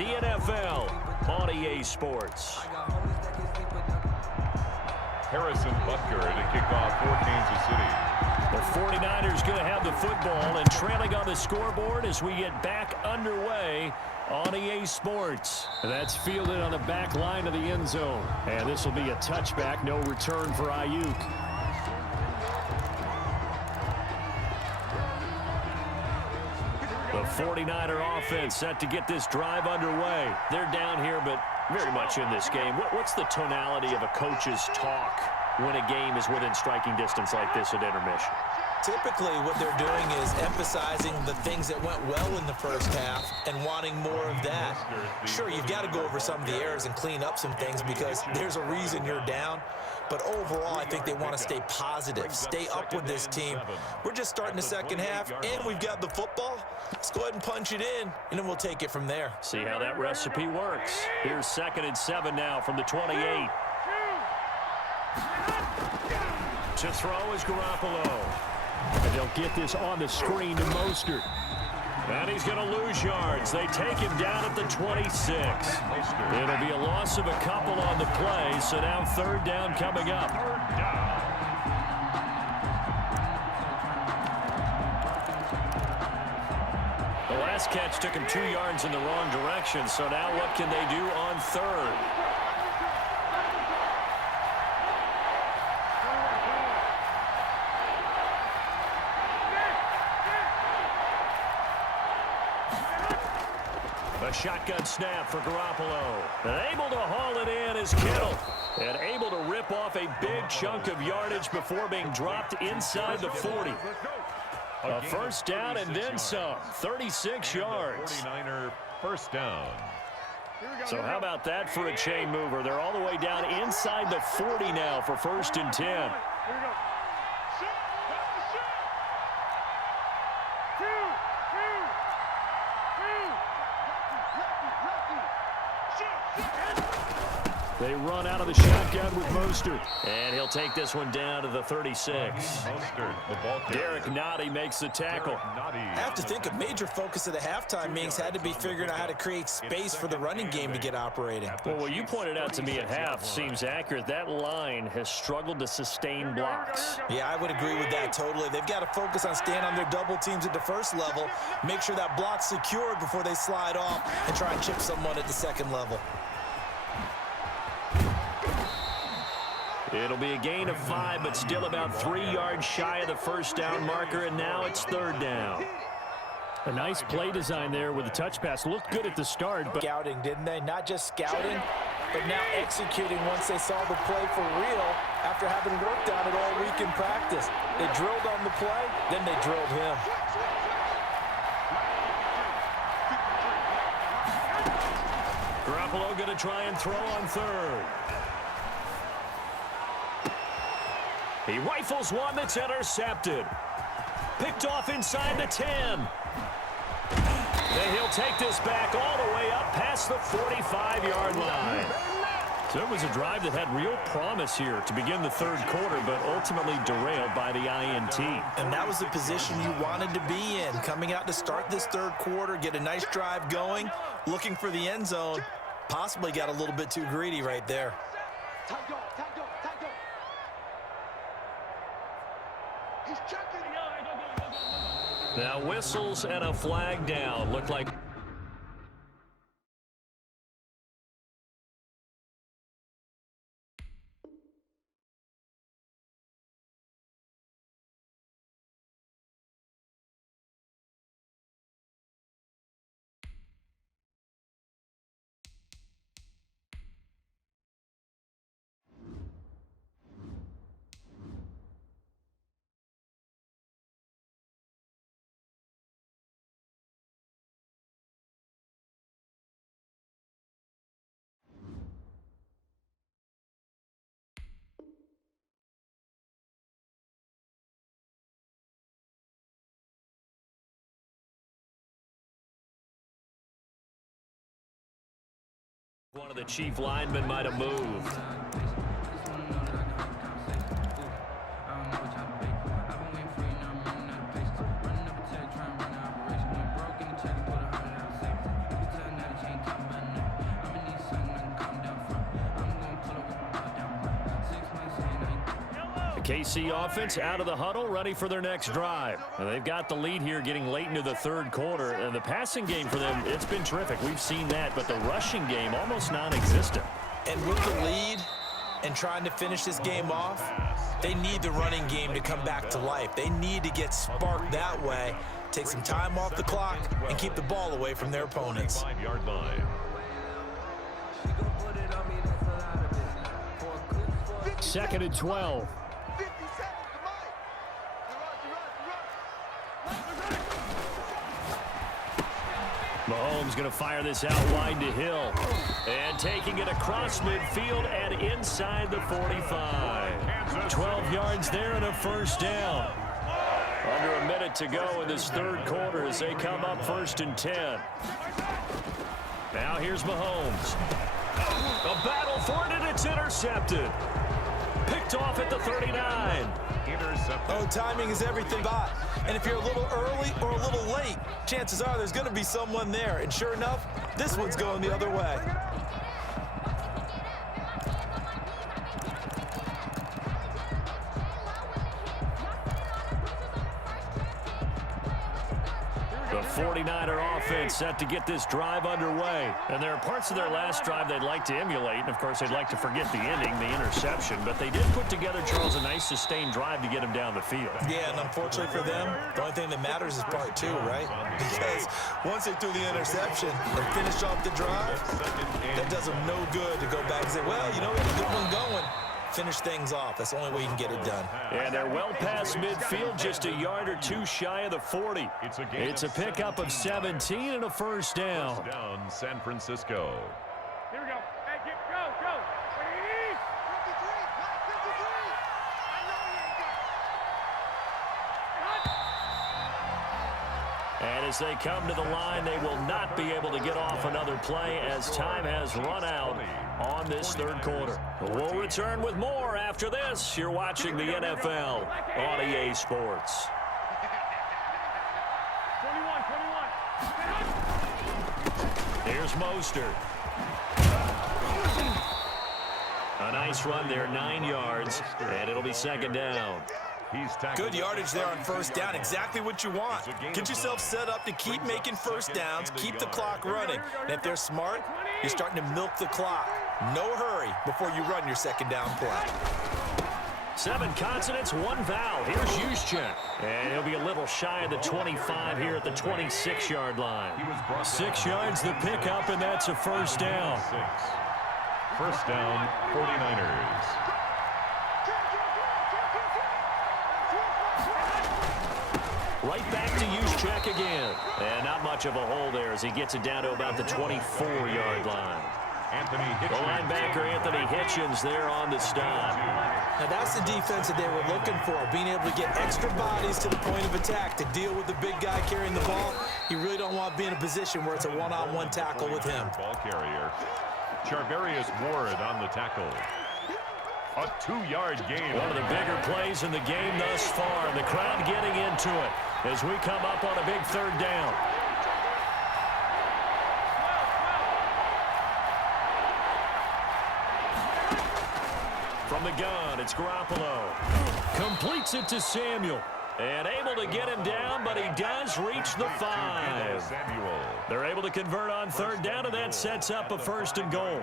the NFL on EA Sports. Harrison Butker to kick off for Kansas City. The 49ers going to have the football and trailing on the scoreboard as we get back underway on EA Sports. That's fielded on the back line of the end zone. And this will be a touchback, no return for Ayuk. The 49er offense set to get this drive underway. They're down here, but very much in this game. What's the tonality of a coach's talk when a game is within striking distance like this at intermission? Typically, what they're doing is emphasizing the things that went well in the first half and wanting more of that. Sure, you've got to go over some of the errors and clean up some things because there's a reason you're down. But overall, I think they want to stay positive, stay up with this team. We're just starting the second half, and we've got the football. Let's go ahead and punch it in, and then we'll take it from there. See how that recipe works. Here's 2nd and 7 now from the 28. To throw is Garoppolo. And they'll get this on the screen to Mostert. And he's going to lose yards. They take him down at the 26. It'll be a loss of a couple on the play, so now 3rd down coming up. The last catch took him 2 yards in the wrong direction, so now what can they do on 3rd? A shotgun snap for Garoppolo. And able to haul it in is Kittle. And able to rip off a big chunk of yardage before being dropped inside the 40. A 1st down and then some. 36 yards. 49er first down. So how about that for a chain mover? They're all the way down inside the 40 now for 1st and 10. They run out of the shotgun with Mostert. And he'll take this one down to the 36. Mostert, the ball carrier. Derek Nottie makes the tackle. I have to think a major focus of the halftime meetings had to be figuring out how to create space for the running game to get operating. Well, what you pointed out to me at half seems accurate. That line has struggled to sustain blocks. Yeah, I would agree with that totally. They've got to focus on staying on their double teams at the first level, make sure that block's secured before they slide off and try and chip someone at the second level. It'll be a gain of 5, but still about 3 yards shy of the 1st down marker, and now it's 3rd down. A nice play design there with the touch pass. Looked good at the start, but scouting, didn't they? Not just scouting, but now executing once they saw the play for real after having worked on it all week in practice. They drilled on the play, then they drilled him. Garoppolo going to try and throw on 3rd. He rifles one that's intercepted. Picked off inside the 10. And he'll take this back all the way up past the 45-yard line. So it was a drive that had real promise here to begin the 3rd quarter, but ultimately derailed by the INT. And that was the position you wanted to be in. Coming out to start this 3rd quarter, get a nice drive going, looking for the end zone. Possibly got a little bit too greedy right there. Now whistles and a flag down. Looked like one of the chief linemen might have moved. KC offense out of the huddle, ready for their next drive. And they've got the lead here getting late into the third quarter. And the passing game for them, it's been terrific. We've seen that, but the rushing game almost non-existent. And with the lead and trying to finish this game off, they need the running game to come back to life. They need to get sparked that way, take some time off the clock, and keep the ball away from their opponents. 5-yard line. Second and 12. Mahomes going to fire this out wide to Hill. And taking it across midfield and inside the 45. 12 yards there and a first down. Under a minute to go in this third quarter as they come up 1st and 10. Now here's Mahomes. A battle for it, and it's intercepted. Picked off at the 39. Oh, timing is everything, but and if you're a little early or a little late, chances are there's going to be someone there. And sure enough, this one's going the other way. The 49er offense set to get this drive underway. And there are parts of their last drive they'd like to emulate. And, of course, they'd like to forget the ending, the interception. But they did put together, Charles, a nice sustained drive to get him down the field. Yeah, and unfortunately for them, the only thing that matters is part 2, right? Because once they threw the interception and finished off the drive, that does them no good to go back and say, well, you know, we had a good one going. Finish things off. That's the only way you can get it done. And they're well past midfield, just a yard or two shy of the 40. It's a pickup of 17 and a first down. Down San Francisco. Here we go. Hey, go. Ready? 53. I know you ain't got it. And as they come to the line, they will not be able to get off another play as time has run out on this third quarter. We'll return with more after this. You're watching the NFL on EA Sports. 21. Here's Mostert. A nice run there, 9 yards, and it'll be second down. Good yardage there on first down. Exactly what you want. Get yourself set up to keep making first downs, keep the clock running. And if they're smart, you're starting to milk the clock. No hurry before you run your second down play. 7 consonants, 1 vowel. Here's Juszczyk. And he'll be a little shy of the 25 here at the 26-yard line. 6 yards the pickup, and that's a first down. First down, 49ers. Right back to Juszczyk again. And not much of a hole there as he gets it down to about the 24-yard line. The linebacker, Anthony Hitchens, there on the stop. Now, that's the defense that they were looking for, being able to get extra bodies to the point of attack to deal with the big guy carrying the ball. You really don't want to be in a position where it's a one-on-one tackle with him. Ball carrier. Charvarius Ward on the tackle. A 2-yard gain. One of the bigger plays in the game thus far, and the crowd getting into it as we come up on a big third down. From the gun, it's Garoppolo. Completes it to Samuel. And able to get him down, but he does reach the 5. They're able to convert on third down, and that sets up a first and goal.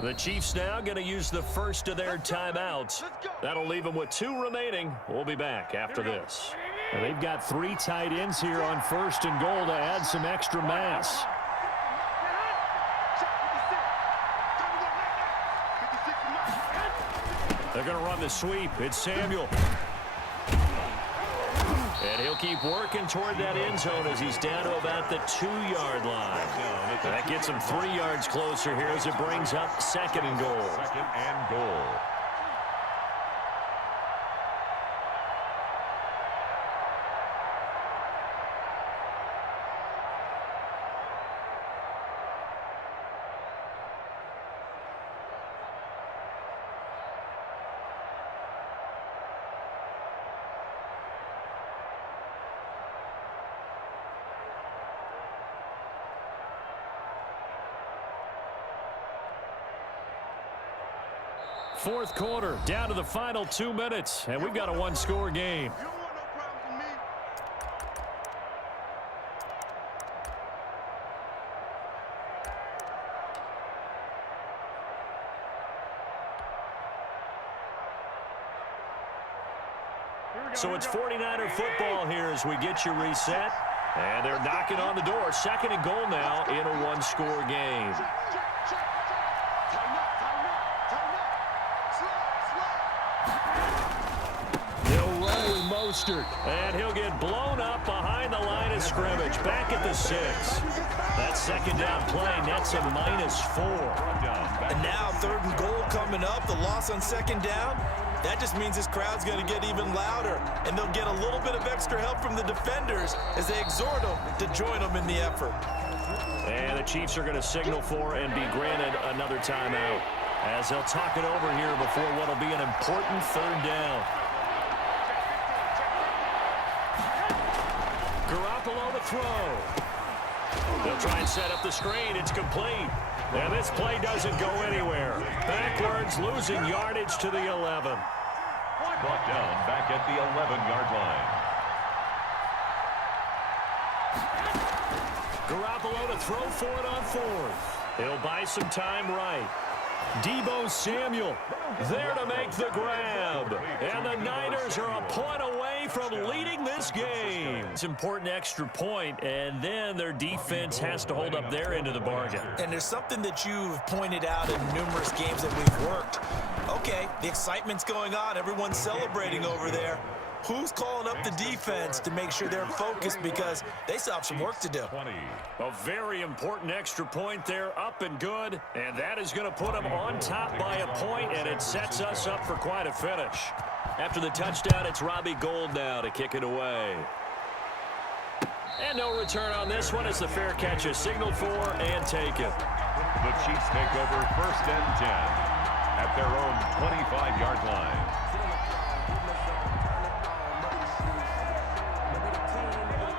The Chiefs now going to use the first of their timeouts. That'll leave them with 2 remaining. We'll be back after this. And they've got 3 tight ends here on first and goal to add some extra mass. They're going to run the sweep. It's Samuel. And he'll keep working toward that end zone as he's down to about the 2-yard line. That gets him 3 yards closer here as it brings up second and goal. Second and goal. Fourth quarter, down to the final 2 minutes, and we've got a one-score game. So it's 49er football here as we get you reset. And they're knocking on the door. Second and goal now in a one-score game. They'll run with Mostert. And he'll get blown up behind the line of scrimmage. Back at the 6. That second down play nets a -4. And now third and goal coming up. The loss on second down. That just means this crowd's going to get even louder, and they'll get a little bit of extra help from the defenders as they exhort them to join them in the effort. And the Chiefs are going to signal for and be granted another timeout as they'll talk it over here before what will be an important third down. Garoppolo to throw. They'll try and set up the screen. It's complete. And this play doesn't go anywhere. Backwards, losing yardage to the 11. Brought down back at the 11-yard line. Garoppolo to throw for it on fourth. He'll buy some time right. Deebo Samuel there to make the grab. And the Niners are a point away from leading this game. It's an important extra point, and then their defense has to hold up their end of the bargain. And there's something that you've pointed out in numerous games that we've worked. Okay, the excitement's going on. Everyone's celebrating over there. Who's calling up the defense to make sure they're focused because they still have some work to do? A very important extra point there, up and good. And that is going to put them on top by a point, and it sets us up for quite a finish. After the touchdown, it's Robbie Gould now to kick it away. And no return on this one as the fair catch is signaled for and taken. The Chiefs take over 1st and 10 at their own 25-yard line.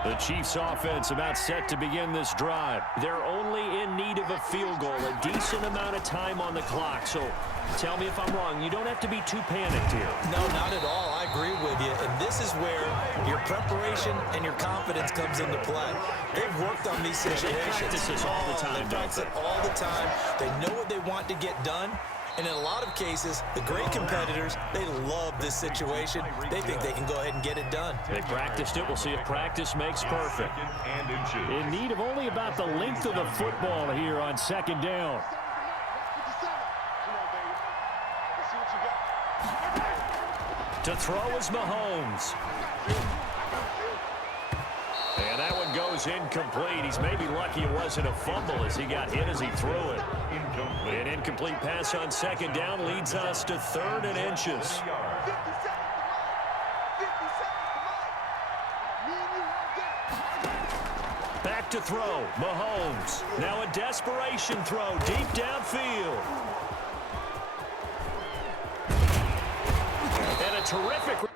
The Chiefs offense about set to begin this drive. They're only in need of a field goal, a decent amount of time on the clock. So tell me if I'm wrong. You don't have to be too panicked here. No, not at all. I agree with you. And this is where your preparation and your confidence comes into play. They've worked on these situations. They practice this all the time. They practice it all the time. They know what they want to get done. And in a lot of cases, the great competitors, they love this situation. They think they can go ahead and get it done. They practiced it. We'll see if practice makes perfect. In need of only about the length of the football here on second down. To throw is Mahomes. And that one goes incomplete. He's maybe lucky it wasn't a fumble as he got hit as he threw it. An incomplete pass on second down leads us to 3rd and inches. Back to throw, Mahomes. Now a desperation throw deep downfield. And a terrific